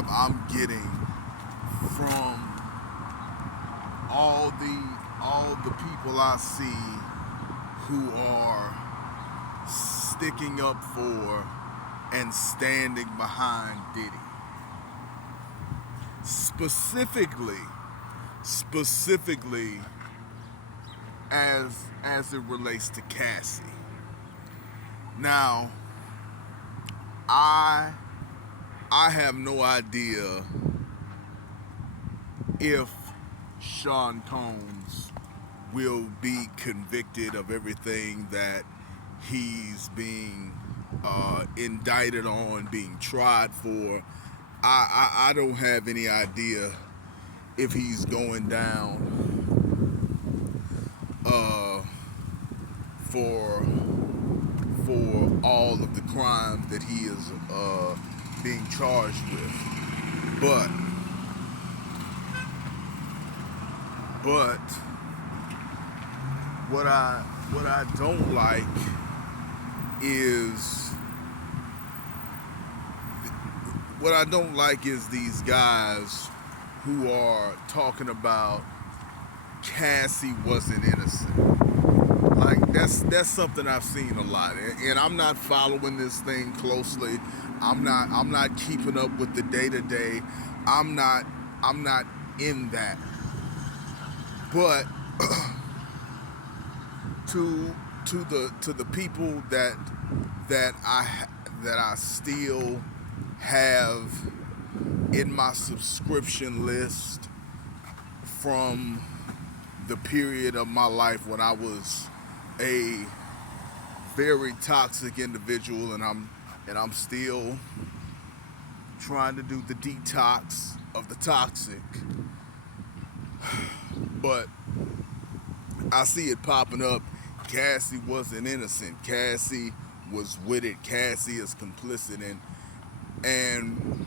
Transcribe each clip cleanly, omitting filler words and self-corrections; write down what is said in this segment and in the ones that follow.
vibe I'm getting from all the people I see who are sticking up for and standing behind Diddy. Specifically as it relates to Cassie. Now, I I have no idea if Sean Combs will be convicted of everything that he's being indicted on, being tried for. I don't have any idea if he's going down uh, for all of the crimes that he is being charged with. But but what I don't like is these guys who are talking about Cassie wasn't innocent. Like that's something I've seen a lot, and I'm not following this thing closely. I'm not keeping up with the day to day. I'm not in that. But to the people that I still have in my subscription list from the period of my life when I was a very toxic individual, and I'm still trying to do the detox of the toxic. But I see it popping up. Cassie wasn't innocent. Cassie was with it. Cassie is complicit, and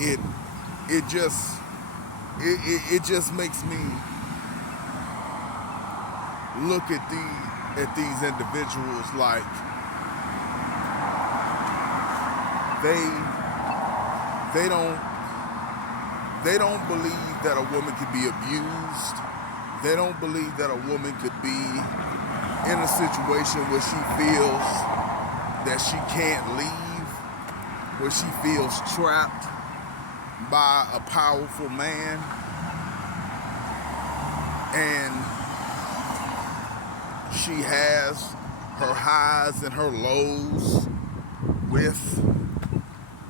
it it just it just makes me look at these individuals like they don't believe that a woman could be abused. They don't believe that a woman could be in a situation where she feels that she can't leave, where she feels trapped by a powerful man. And she has her highs and her lows with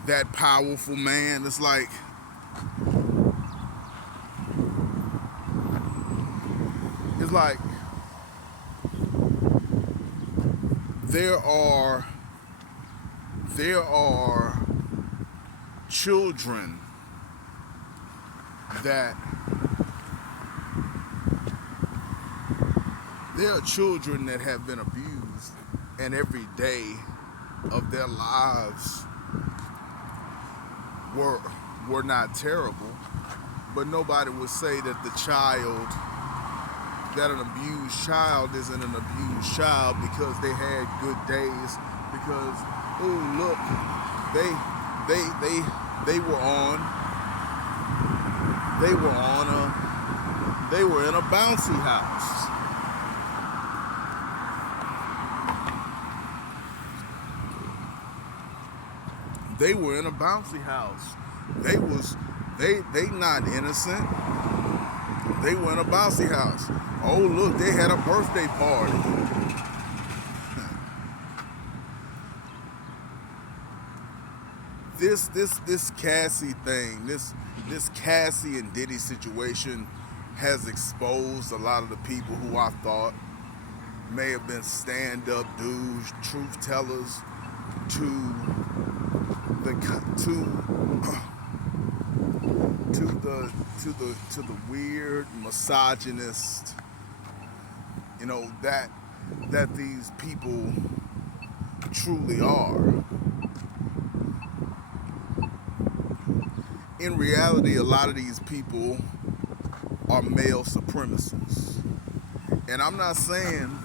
that powerful man. It's like there are children that have been abused, and every day of their lives were not terrible, but nobody would say that an abused child isn't an abused child because they had good days. Because look, they were in a bouncy house. They were in a bouncy house. They not innocent. They were in a bouncy house. Oh look, they had a birthday party. This Cassie thing, this Cassie and Diddy situation has exposed a lot of the people who I thought may have been stand-up dudes, truth tellers, to the weird misogynist, that these people truly are. In reality, a lot of these people are male supremacists. And I'm not saying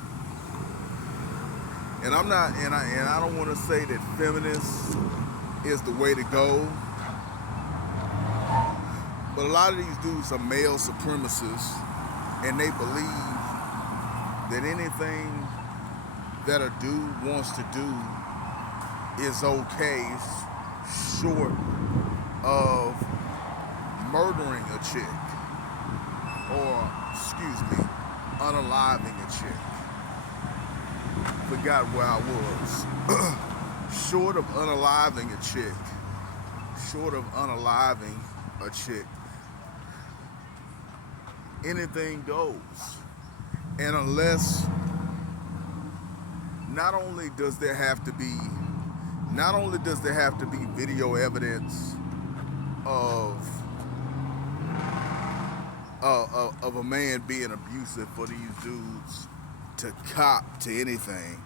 And I'm not, and I don't want to say that feminist is the way to go, but a lot of these dudes are male supremacists, and they believe that anything that a dude wants to do is okay, short of murdering a chick, or, excuse me, unaliving a chick. Forgot where I was. Short of unaliving a chick, short of unaliving a chick, anything goes. And unless, not only does there have to be, not only does there have to be video evidence of of a man being abusive for these dudes to cop to anything,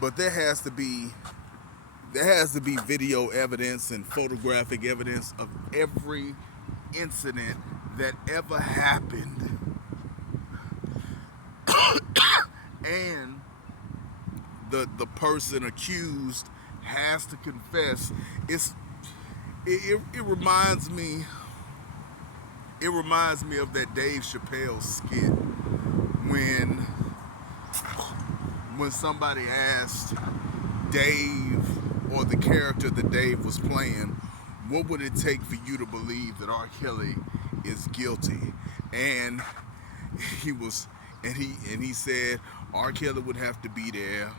but there has to be video evidence and photographic evidence of every incident that ever happened, and the person accused has to confess. It reminds me of that Dave Chappelle skit when somebody asked Dave, or the character that Dave was playing, what would it take for you to believe that R. Kelly is guilty? And he said R. Kelly would have to be there,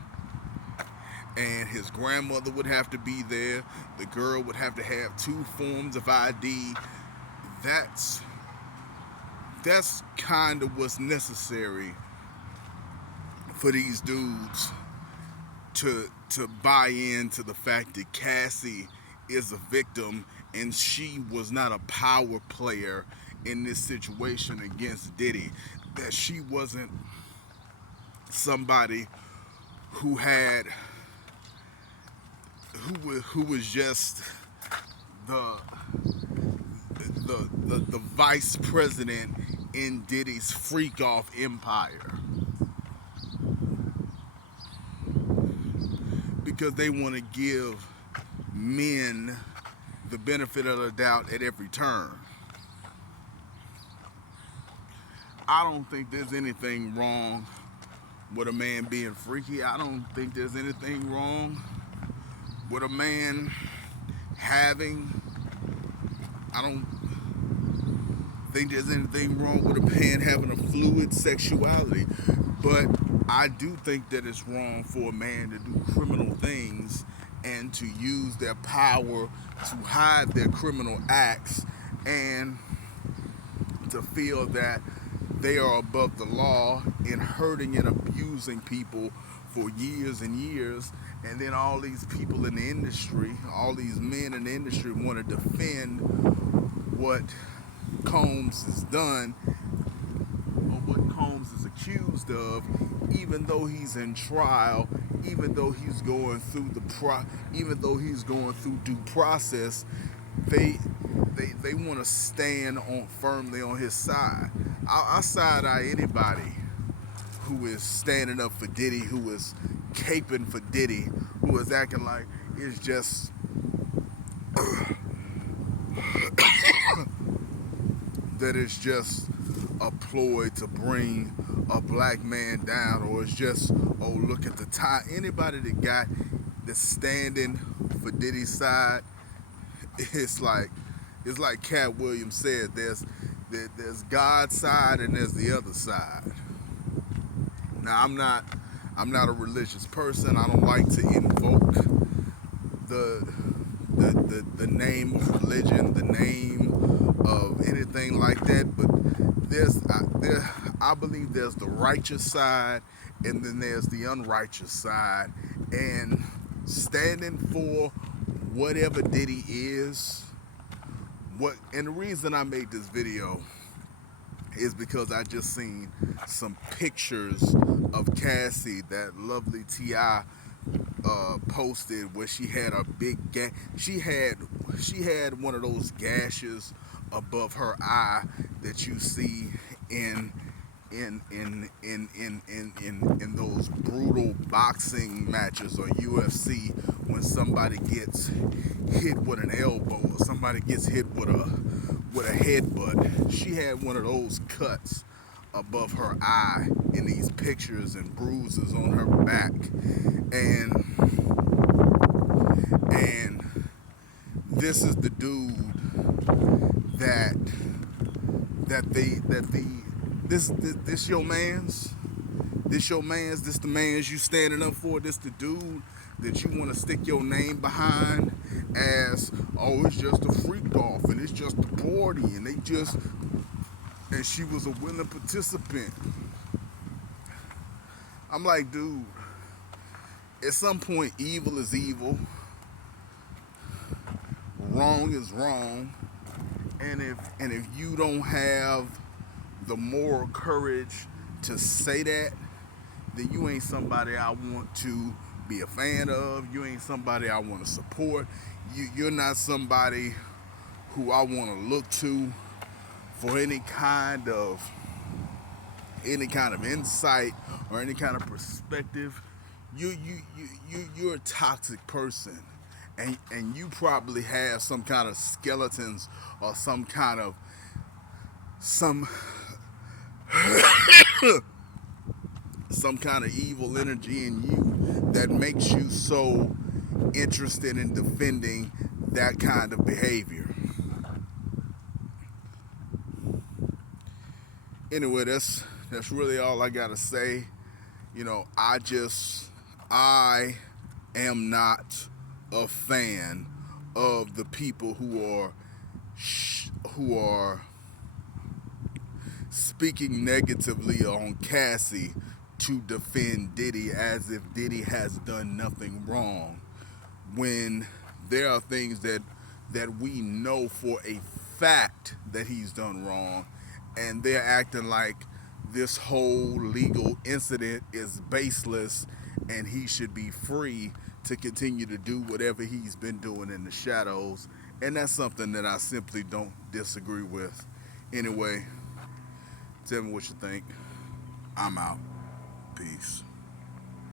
and his grandmother would have to be there. The girl would have to have 2 forms of ID. That's kind of what's necessary for these dudes to buy into the fact that Cassie is a victim and she was not a power player in this situation against Diddy. That she wasn't somebody who was just the vice president in Diddy's freak off empire, because they want to give men the benefit of the doubt at every turn. I don't think there's anything wrong with a man being freaky. I don't think there's anything wrong with a man I don't think there's anything wrong with a man having a fluid sexuality. But I do think that it's wrong for a man to do criminal things and to use their power to hide their criminal acts and to feel that they are above the law in hurting and abusing people for years and years. And then all these people in the industry, all these men in the industry want to defend what Combs has done, or what Combs is accused of, even though he's in trial, even though he's going through due process. They want to stand firmly on his side. I side eye anybody who is standing up for Diddy, who is caping for Diddy, who is acting like it's just that it's just a ploy to bring a black man down, or it's just, oh, look at the time. Anybody that's standing for Diddy's side, it's like Cat Williams said, there's God's side and there's the other side. Now I'm not a religious person. I don't like to invoke the name of religion, the name of anything like that. But I believe there's the righteous side, and then there's the unrighteous side. And standing for whatever Diddy is, and the reason I made this video is because I just seen some pictures of Cassie, that lovely T.I. Posted, where she had a big she had one of those gashes above her eye that you see in in those brutal boxing matches or UFC when somebody gets hit with an elbow or somebody gets hit with a headbutt. She had one of those cuts above her eye in these pictures and bruises on her back. And this is the dude that this your man's, this the man's you standing up for, this the dude that you want to stick your name behind as, oh, it's just a freak off and it's just a party and and she was a willing participant. I'm like, dude, at some point evil is evil, wrong is wrong, and if you don't have the moral courage to say that, then you ain't somebody I want to be a fan of. You ain't somebody I want to support. You're not somebody who I want to look to for any kind of insight or any kind of perspective. You're a toxic person, and you probably have some kind of skeletons or some some kind of evil energy in you that makes you so interested in defending that kind of behavior. Anyway, that's really all I gotta say. I am not a fan of the people who are speaking negatively on Cassie to defend Diddy as if Diddy has done nothing wrong, when there are things that we know for a fact that he's done wrong, and they're acting like this whole legal incident is baseless and he should be free to continue to do whatever he's been doing in the shadows. And that's something that I simply don't disagree with. Anyway, tell me what you think. I'm out. Peace.